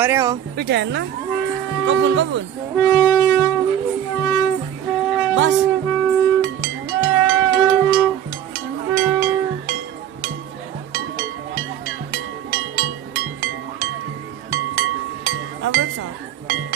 अरे हो पिठे आहे ना कपून कपून बस अब एक साथ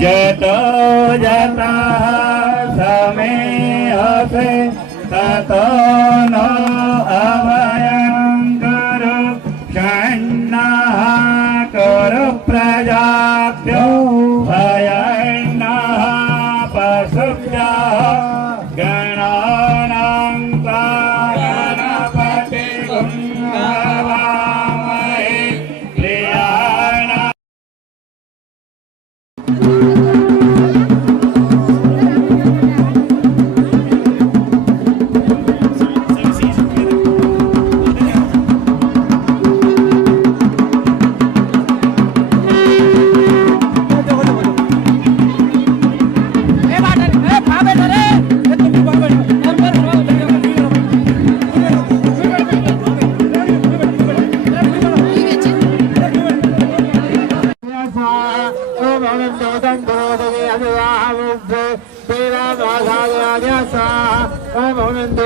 जतो जता समे हसे ततो नो अभयं करो षण्णः करो प्रजाभ्यो भयन्नः पशुभ्यः गणानां त्वा गणपतिं हवामहे प्रियाणाम् Seven seasons.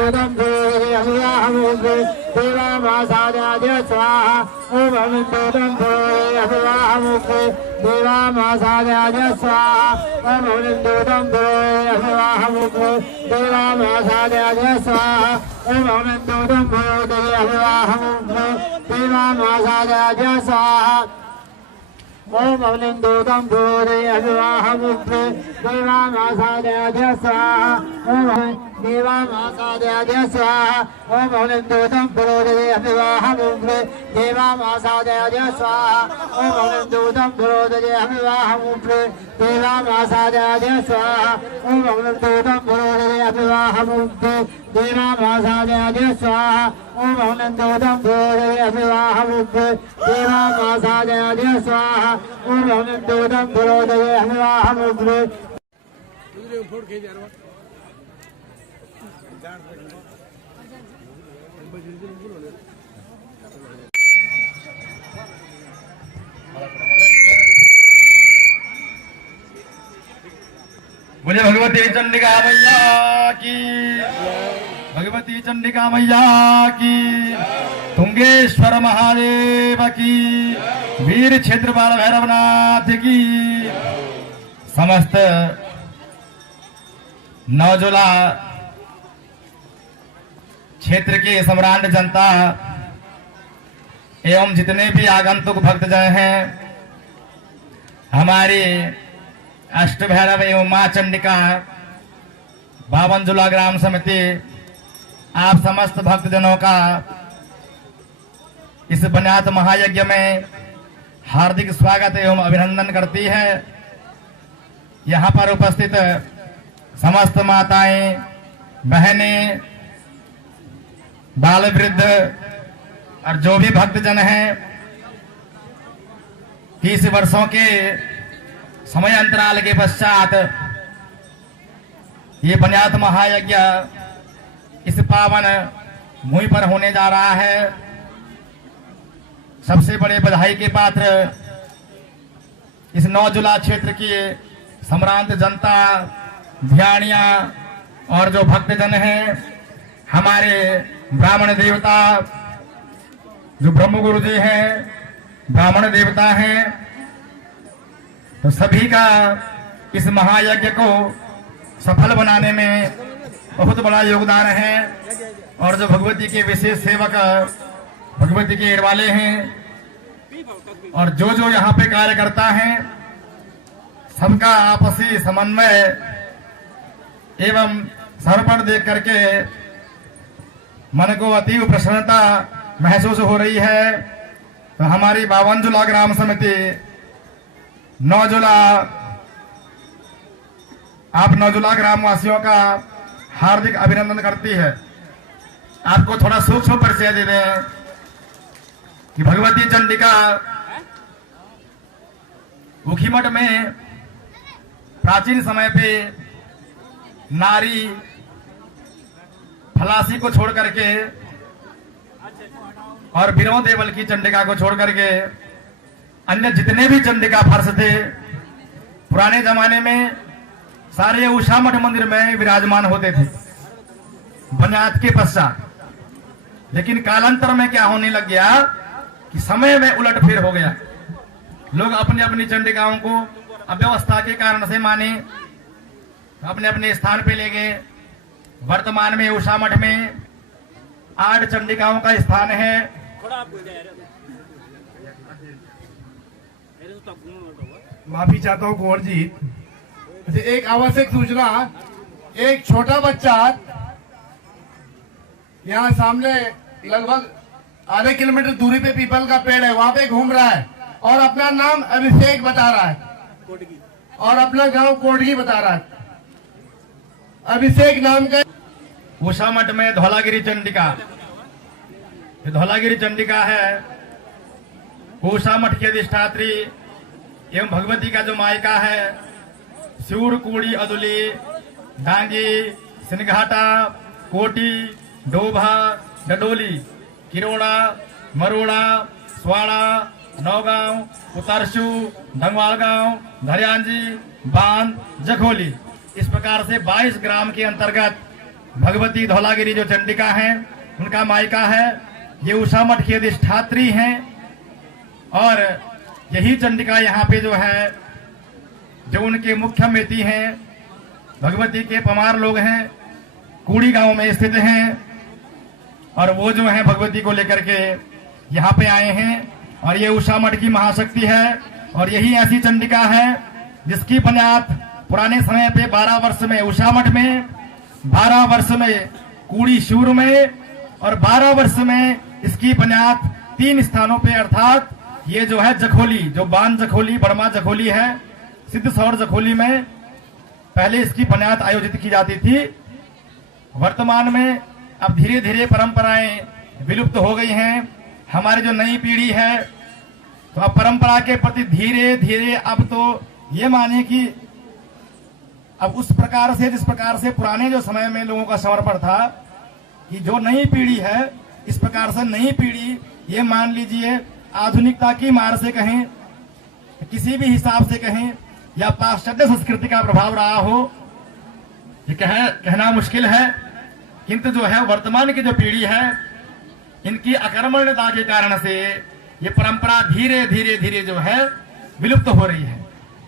दूतं भूरि अभिवाहमुग्रे देवामासादाय स्वाहा ओम अग्निं दूतं भूरि अभिवाहमुग्रे देवामासादाय स्वाहा ओम अग्निं दूतं भूरि अभिवाहमुग्रे देवामासादाय स्वाहा ओम अग्निं दूतं भूरि अभिवाहमुग्रे देवामासादाय स्वाहा ओम अग्निं दूतं भूरि अभिवाहमुग्रे देवामासादाय स्वाहा ओम देवामासादाय स्वाहा ओम अग्निं दूतं भूरि अभिवाहमुग्रे देवामासादाय स्वाहा ओम अग्निं दूतं भूरि अभिवाहमुग्रे देवामासादाय स्वाहा ओम अग्निं दूतं भूरि अभिवाहमुग्रे देवामासादाय स्वाहा ओम अग्निं दूतं भूरि अभिवाहमुग्रे देवामासादाय स्वाहा ओम अग्निं दूतं भूरि अभिवाहमुग्रे बोले भगवती चंडिका मैया की, भगवती चंडिका मैया की, तुंगेश्वर महादेव की, वीर क्षेत्रपाल भैरवनाथ की। समस्त नौजुला क्षेत्र की सम्राट जनता एवं जितने भी आगंतुक भक्तजन हैं, हमारी अष्ट भैरव एवं मां चंडिका बावनजुला ग्राम समिति आप समस्त भक्तजनों का इस बुनियाद महायज्ञ में हार्दिक स्वागत एवं अभिनंदन करती है। यहाँ पर उपस्थित समस्त माताएं, बहनें, बाल वृद्ध और जो भी भक्तजन हैं, 30 वर्षों के समय अंतराल के पश्चात ये बुनियाद महायज्ञ इस पावन भूमि पर होने जा रहा है। सबसे बड़े बधाई के पात्र इस नौजुला क्षेत्र की सम्रांत जनता, ध्यानिया और जो भक्तजन हैं, हमारे ब्राह्मण देवता जो ब्रह्म गुरु जी हैं, ब्राह्मण देवता हैं, तो सभी का इस महायज्ञ को सफल बनाने में बहुत बड़ा योगदान है। और जो भगवती के विशेष सेवक भगवती के वाले हैं और जो जो यहाँ पे कार्य करता है, सबका आपसी समन्वय एवं समर्पण देख करके मन को अतीव प्रसन्नता महसूस हो रही है। तो हमारी बावनजुला ग्राम समिति नौजुला, आप नौजुला ग्राम वासियों का हार्दिक अभिनंदन करती है। आपको थोड़ा सूक्ष्म परिचय दे दें कि भगवती चंडिका उखीमठ में प्राचीन समय पे नारी फलासी को छोड़ करके और बिरों देवल की चंडिका को छोड़ करके अन्य जितने भी चंडिका फर्श थे पुराने जमाने में सारे उषा मठ मंदिर में विराजमान होते थे बुनियाद के पश्चात। लेकिन कालांतर में क्या होने लग गया कि समय में उलटफेर हो गया। लोग अपनी अपनी चंडिकाओं को अव्यवस्था के कारण से माने, अपने अपने स्थान पे ले गए। वर्तमान में उषा मठ में 8 चंडिकाओं का स्थान है। माफी चाहता हूँ कुंवर जी। एक आवश्यक सूचना, एक छोटा बच्चा यहाँ सामने लगभग आधे किलोमीटर दूरी पे पीपल का पेड़ है, वहाँ पे घूम रहा है और अपना नाम अभिषेक बता रहा है और अपना गांव कोटगी बता रहा है। अभिषेक नाम का उषा मठ में धौलागिरी चंडिका, धौलागिरी चंडिका है उषा मठ की अधिष्ठात्री एवं भगवती का जो मायका है। सूर, कूड़ी, अदुली, डांगी, सिनघाटा, कोटी, डोभा, डडोली, किरोड़ा, मरोड़ा, स्वाड़ा, नौगांव, उतरसू, ढंगवाल गांव, धरियांजी, बांध, जखोली, इस प्रकार से 22 ग्राम के अंतर्गत भगवती धौलागिरी जो चंडिका हैं, उनका मायका है। ये उषा मठ की अधिष्ठात्री हैं और यही चंडिका यहाँ पे जो है, जो उनके मुख्य मेती हैं, भगवती के पमार लोग हैं, कूड़ी गांव में स्थित हैं और वो जो है भगवती को लेकर के यहाँ पे आए हैं। और ये उषा मठ की महाशक्ति है और यही ऐसी चंडिका है जिसकी बुनियाद पुराने समय पे 12 वर्ष में उषा मठ में, 12 वर्ष में कूड़ी शूर में और 12 वर्ष में इसकी बुनियाद 3 स्थानों पे, अर्थात ये जो है जखोली, जो बान जखोली, बड़मा जखोली है, सिद्धसौर जखोली में पहले इसकी बुनियाद आयोजित की जाती थी। वर्तमान में अब धीरे धीरे परंपराएं विलुप्त हो गई हैं। हमारी जो नई पीढ़ी है तो अब परंपरा के प्रति धीरे धीरे अब तो ये माने कि अब उस प्रकार से, जिस प्रकार से पुराने जो समय में लोगों का समर्पण था, कि जो नई पीढ़ी है, इस प्रकार से नई पीढ़ी ये मान लीजिए आधुनिकता की मार से कहें, किसी भी हिसाब से कहें, या पाश्चात्य संस्कृति का प्रभाव रहा हो, ये कहना मुश्किल है। किंतु जो है वर्तमान की जो पीढ़ी है, इनकी अकर्मण्यता के कारण से ये परंपरा धीरे धीरे धीरे जो है विलुप्त हो रही है।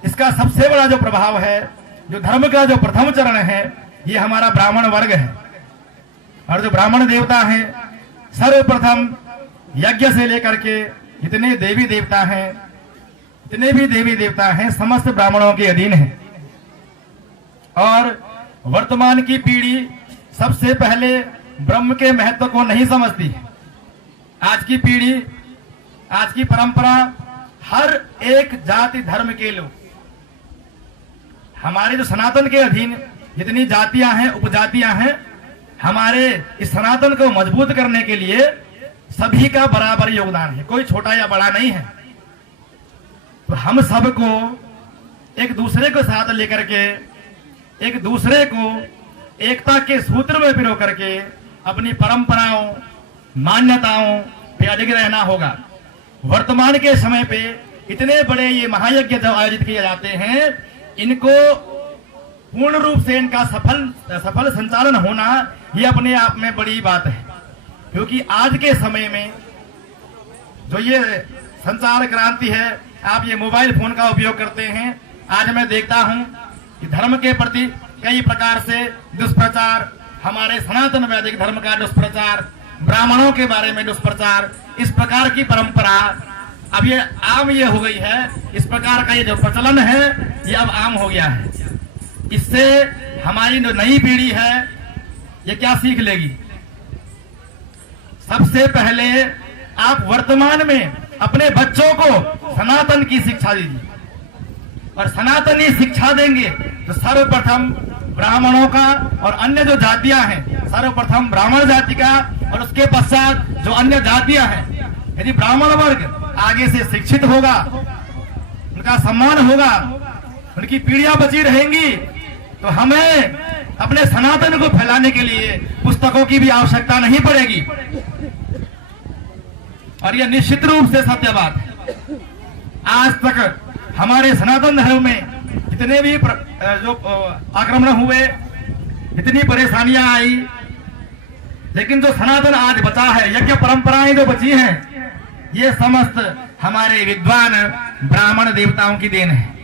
इसका सबसे बड़ा जो प्रभाव है, जो धर्म का जो प्रथम चरण है, ये हमारा ब्राह्मण वर्ग है। और जो ब्राह्मण देवता हैं, सर्वप्रथम यज्ञ से लेकर के जितने देवी देवता हैं, जितने भी देवी देवता हैं, समस्त ब्राह्मणों के अधीन हैं। और वर्तमान की पीढ़ी सबसे पहले ब्रह्म के महत्व को नहीं समझती। आज की पीढ़ी, आज की परंपरा, हर एक जाति धर्म के लोग, हमारे जो सनातन के अधीन जितनी जातियां हैं, उपजातियां हैं, हमारे इस सनातन को मजबूत करने के लिए सभी का बराबर योगदान है, कोई छोटा या बड़ा नहीं है। तो हम सबको एक दूसरे को साथ लेकर के, एक दूसरे को एकता के सूत्र में पिरो करके अपनी परंपराओं, मान्यताओं पे अडिग रहना होगा। वर्तमान के समय पे इतने बड़े ये महायज्ञ जो आयोजित किए जाते हैं, इनको पूर्ण रूप से इनका सफल संचालन होना ये अपने आप में बड़ी बात है। क्योंकि आज के समय में जो ये संचार क्रांति है, आप ये मोबाइल फोन का उपयोग करते हैं। आज मैं देखता हूं कि धर्म के प्रति कई प्रकार से दुष्प्रचार, हमारे सनातन वैदिक धर्म का दुष्प्रचार, ब्राह्मणों के बारे में दुष्प्रचार, इस प्रकार की परंपरा अब ये आम ये हो गई है। इस प्रकार का ये जो प्रचलन है, ये अब आम हो गया है। इससे हमारी जो नई पीढ़ी है, ये क्या सीख लेगी? सबसे पहले आप वर्तमान में अपने बच्चों को सनातन की शिक्षा दीजिए, और सनातनी शिक्षा देंगे तो सर्वप्रथम ब्राह्मणों का और अन्य जो जातियां हैं, सर्वप्रथम ब्राह्मण जाति का और उसके पश्चात जो अन्य जातियां हैं, यदि ब्राह्मण वर्ग आगे से शिक्षित होगा, उनका सम्मान होगा, उनकी पीढ़ियां बची रहेंगी, तो हमें अपने सनातन को फैलाने के लिए पुस्तकों की भी आवश्यकता नहीं पड़ेगी। और यह निश्चित रूप से सत्य बात है। आज तक हमारे सनातन धर्म में जितने भी जो आक्रमण हुए, जितनी परेशानियां आई, लेकिन जो सनातन आज बचा है, यज्ञ परंपराएं जो बची हैं, ये समस्त हमारे विद्वान ब्राह्मण देवताओं की देन है।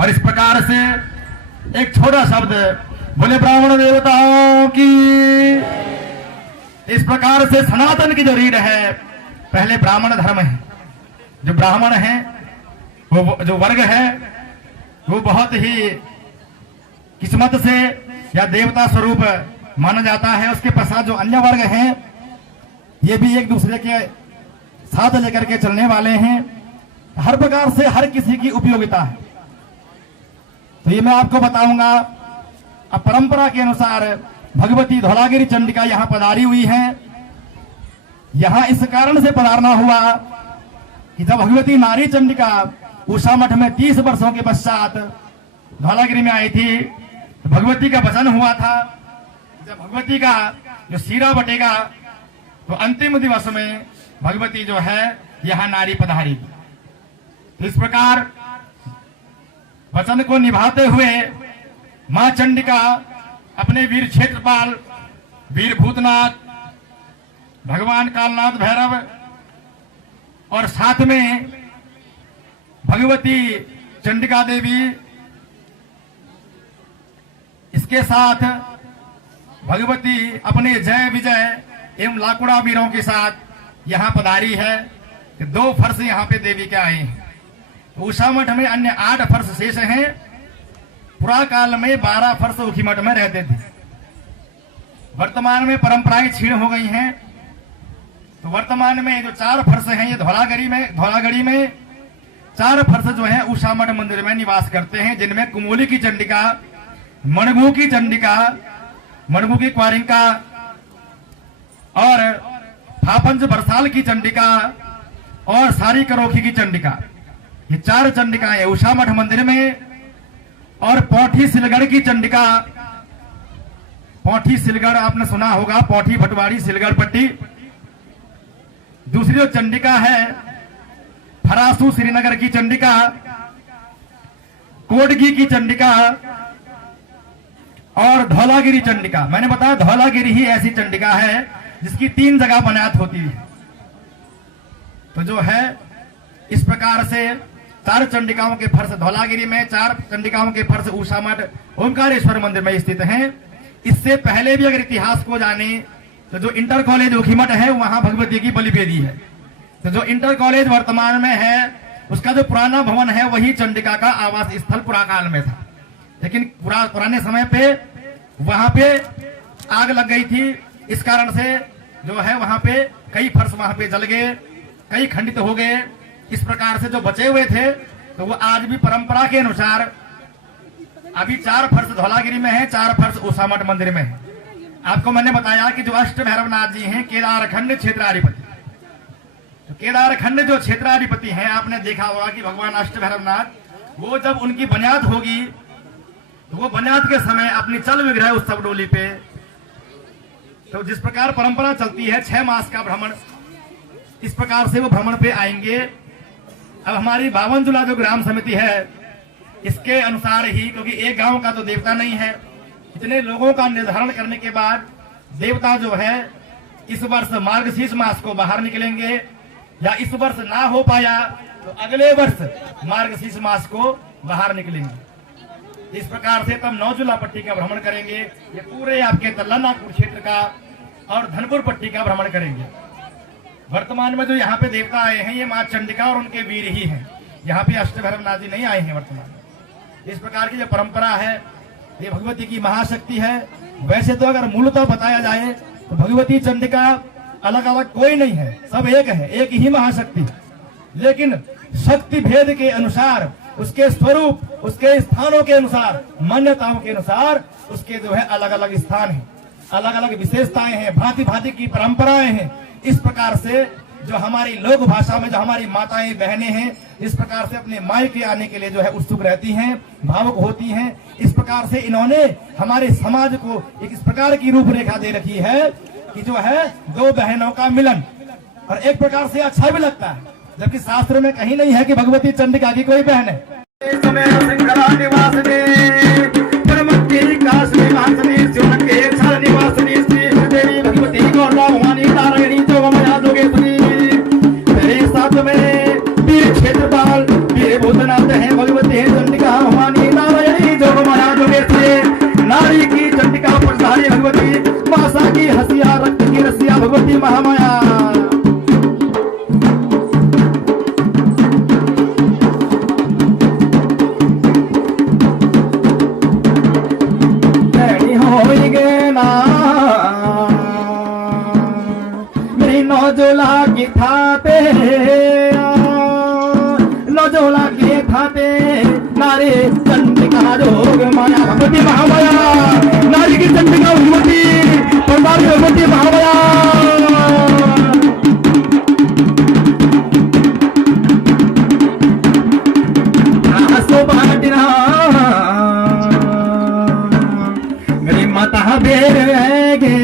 और इस प्रकार से एक छोटा शब्द बोले ब्राह्मण देवताओं की। इस प्रकार से सनातन की जो रीढ़ है, पहले ब्राह्मण धर्म है। जो ब्राह्मण है, वो जो वर्ग है, वो बहुत ही किस्मत से या देवता स्वरूप माना जाता है। उसके पश्चात जो अन्य वर्ग हैं, ये भी एक दूसरे के साथ लेकर के चलने वाले हैं। हर प्रकार से हर किसी की उपयोगिता है। तो ये मैं आपको बताऊंगा। अब परंपरा के अनुसार भगवती धौलागिरी चंडिका यहाँ पधारी हुई है। यहाँ इस कारण से पधारना हुआ कि जब भगवती नारी चंडिका उषा मठ में 30 वर्षों के पश्चात धौलागिरी में आई थी, तो भगवती का वचन हुआ था, जब भगवती का जो सीरा बटेगा तो अंतिम दिवस में भगवती जो है यहाँ नारी पधारी। तो इस प्रकार वचन को निभाते हुए मां चंडिका अपने वीर क्षेत्रपाल, वीर भूतनाथ, भगवान कालनाथ भैरव और साथ में भगवती चंडिका देवी, इसके साथ भगवती अपने जय विजय एवं लाकुड़ा वीरों के साथ यहाँ पधारी है कि 2 फर्श यहाँ पे देवी के आए हैं। उषा मठ में अन्य 8 फर्श शेष हैं। पुरा काल में 12 फर्श उखी मठ में रहते थे। वर्तमान में परंपराएं क्षीण हो गई हैं, तो वर्तमान में जो 4 फर्श हैं ये धौलागढ़ी में 4 फर्श जो है उषा मठ मंदिर में निवास करते हैं, जिनमें कुमोली की चंडिका, मणगू की चंडिका, मणगू की क्वारिंका और फापंज बरसाल की चंडिका और सारी करोखी की चंडिका, ये 4 चंडिकाएं उषा मठ मंदिर में। और पौठी सिलगढ़ की चंडिका, पौठी सिलगढ़ आपने सुना होगा, पौठी भटवाड़ी सिलगढ़ पट्टी। दूसरी जो चंडिका है फरासू श्रीनगर की चंडिका, कोडगी की चंडिका और धौलागिरी चंडिका। मैंने बताया धौलागिरी ही ऐसी चंडिका है जिसकी 3 जगह बनात होती है। तो जो है इस प्रकार से 4 चंडिकाओं के फर्श धौलागिरी में, 4 चंडिकाओं के फर्श उषा मठ ओंकारेश्वर मंदिर में स्थित हैं। इससे पहले भी अगर इतिहास को जाने तो जो इंटर कॉलेज ओखीमठ है वहां भगवती की बलिवेदी है। तो जो इंटर कॉलेज वर्तमान में है उसका जो पुराना भवन है वही चंडिका का आवास स्थल पुराकाल में था, लेकिन पुराने समय पे वहां पे आग लग गई थी। इस कारण से जो है वहां पे कई फर्श वहां पे जल गए, कई खंडित हो गए। इस प्रकार से जो बचे हुए थे तो वो आज भी परंपरा के अनुसार अभी 4 फर्श धौलागिरी में है, 4 फर्श उषा मठ मंदिर में है। आपको मैंने बताया कि जो अष्ट भैरवनाथ जी हैं केदारखंड क्षेत्राधिपति, तो केदारखंड जो क्षेत्राधिपति हैं, आपने देखा होगा कि भगवान अष्ट भैरवनाथ वो जब उनकी बुनियाद होगी तो वो बुनियाद के समय अपनी चल विग्रह उत्सव डोली पे, तो जिस प्रकार परंपरा चलती है 6 मास का भ्रमण, इस प्रकार से वो भ्रमण पे आएंगे। अब हमारी 52 जुला जो ग्राम समिति है इसके अनुसार ही, क्योंकि एक गांव का तो देवता नहीं है, इतने लोगों का निर्धारण करने के बाद देवता जो है इस वर्ष मार्गशीर्ष मास को बाहर निकलेंगे, या इस वर्ष ना हो पाया तो अगले वर्ष मार्गशीर्ष मास को बाहर निकलेंगे। इस प्रकार से तब 9 जुला पट्टी का भ्रमण करेंगे। ये पूरे आपके तल्ला नागपुर क्षेत्र का और धनपुर पट्टी का भ्रमण करेंगे। वर्तमान में जो यहाँ पे देवता आए हैं ये माँ चंडिका और उनके वीर ही हैं, यहाँ पे अष्ट भैरवनाथ जी नहीं आए हैं वर्तमान में। इस प्रकार की जो परंपरा है ये भगवती की महाशक्ति है। वैसे तो अगर मूलतः बताया जाए तो भगवती चंडिका अलग अलग कोई नहीं है, सब एक है, एक ही महाशक्ति। लेकिन शक्ति भेद के अनुसार, उसके स्वरूप, उसके स्थानों के अनुसार, मान्यताओं के अनुसार उसके जो है अलग अलग स्थान हैं, अलग अलग विशेषताएं हैं, भांति भांति की परंपराएं हैं। इस प्रकार से जो हमारी लोक भाषा में जो हमारी माताएं बहनें हैं इस प्रकार से अपने मायके आने के लिए जो है उत्सुक रहती हैं, भावुक होती हैं। इस प्रकार से इन्होंने हमारे समाज को एक इस प्रकार की रूपरेखा दे रखी है कि जो है 2 बहनों का मिलन, और एक प्रकार से अच्छा भी लगता है, जबकि शास्त्र में कहीं नहीं है कि भगवती चंडिका की कोई बहन है। क्षेत्रपाल वीर भूतनाथ है, भगवती है चंडिका भवानी नारायणी जो हमारा जोगेश्वरी, नारी की चंडिका प्रधानी भगवती, मासा की हसिया, रक्त की रसिया भगवती महामाया। मेरी 9 जुला की थाते, 9 जुला की थाते नारी चंडिका जोग माया भगवती महामाया, नारी की चंडिका भगवती प्रधानी भगवती महामाया। मेरी माता बेर गे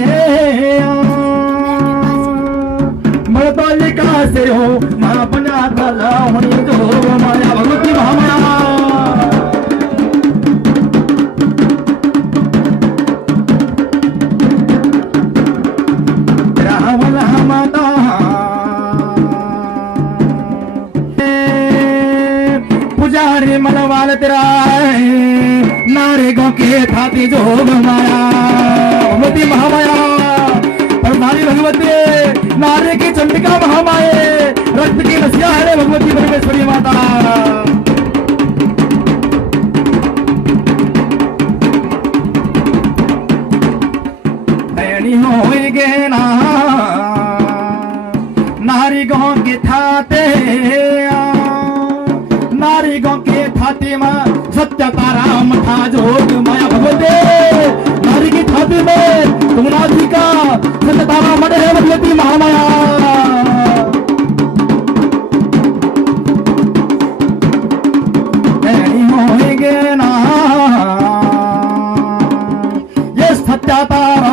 मरतलिका से हो माँ बना तला होनी जो माया भगवती महामाया। मनवाल तेरा नारे गो के थाती जोग माया भगवती महामाया परमारी भगवती नारे की चंडिका महामाए रक्त की रसिया है भगवती परमेश्वरी माता होगे ना नारी गाँव के थाते नारी गाँव के थाते में सत्य ताराम था जोग माया भगवते नारी की थाते में तुमनाथी का सत्य तारा मठ है भगवती महामाया होगे ना ये सत्य तारा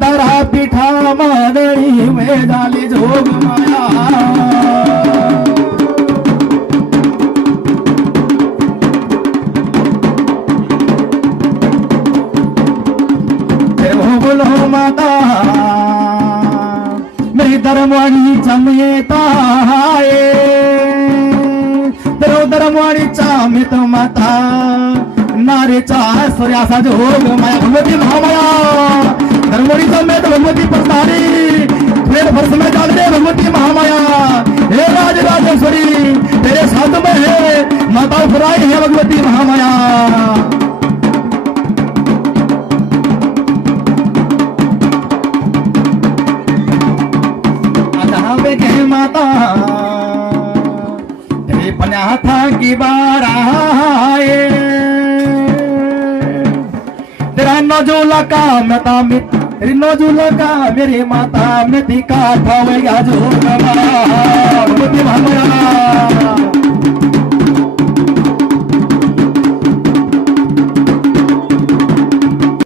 तारा पीठा मादड़ी में डाली जोग माया बोलो माता मेरी धर्मवाणी चमेता तेरो धर्मवाणी चामित माता नारे चाह सूर्यासा जोग माया भगवती महामाया धर्मोड़ी समेत भगवती प्रसारी फिर वर्ष में डाल दे भगवती महामाया हे राज राजेश्वरी तेरे साथ में है माता फुराई है भगवती महामाया अधावे के माता तेरे पन्या था की बार आए तेरा नौजूला का मता मित नौजूला का मेरी माता मिति का ठावेगा जो भगवती महामाया